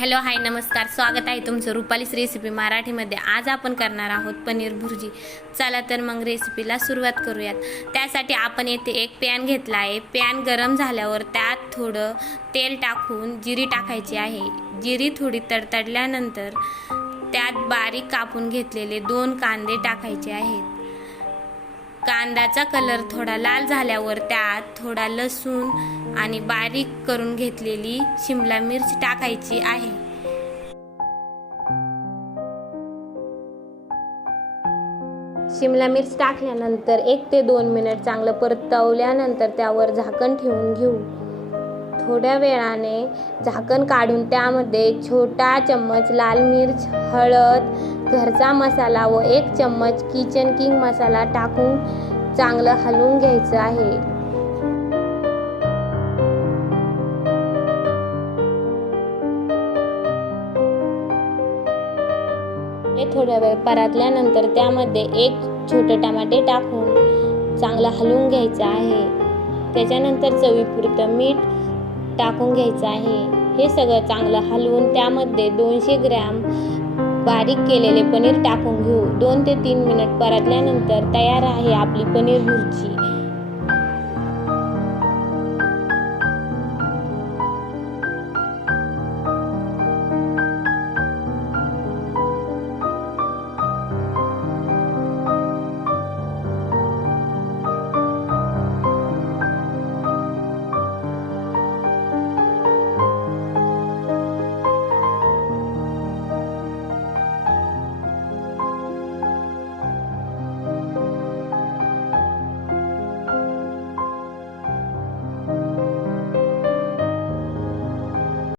Hello hi नमस्कार, स्वागत आहे तुमचं रुपालीस रेसिपी मराठीमध्ये। आज आपण करणार आहोत पनीर भुर्जी। चला तर मग रेसिपीला सुरुवात करूयात। त्यासाठी आपण येथे एक पॅन घेतला आहे। पॅन गरम झाल्यावर त्यात थोडं तेल टाकून जिरी टाकायची आहे। जिरी थोडी तडतडल्यानंतर त्यात बारीक कापून घेतलेले 2 कांदे टाकायचे आहेत। कांद्याचा कलर थोडा लाल झाल्यावर त्यात थोडा लसूण आणि बारीक करून घेतलेली शिमला मिरची टाकायची आहे। शिमला मिरची टाकल्यानंतर 1 ते 2 मिनिट चांगलं परतवल्यानंतर त्यावर झाकण ठेवून घेऊ। थोड्या वेळाने झाकण काढून त्यामध्ये 1 छोटा चम्मच लाल मिर्च, हळद, घरचा मसाला व 1 चम्मच किचन किंग मसाला टाकून चांगलं हलवून घ्यायचं आहे। थोड्या वेळ परतल्यानंतर त्यामध्ये 1 छोटे टमाटे टाकून चांगलं हलवून घ्यायचं आहे। त्याच्यानंतर चवीपुरतं मीठ टाकून घ्यायचं आहे। हे सगळं चांगलं हलवून त्यामध्ये 200 ग्रॅम बारीक केलेले पनीर टाकून घेऊ। 2 ते 3 मिनिट परतल्यानंतर तयार आहे आपली पनीर भुर्जी।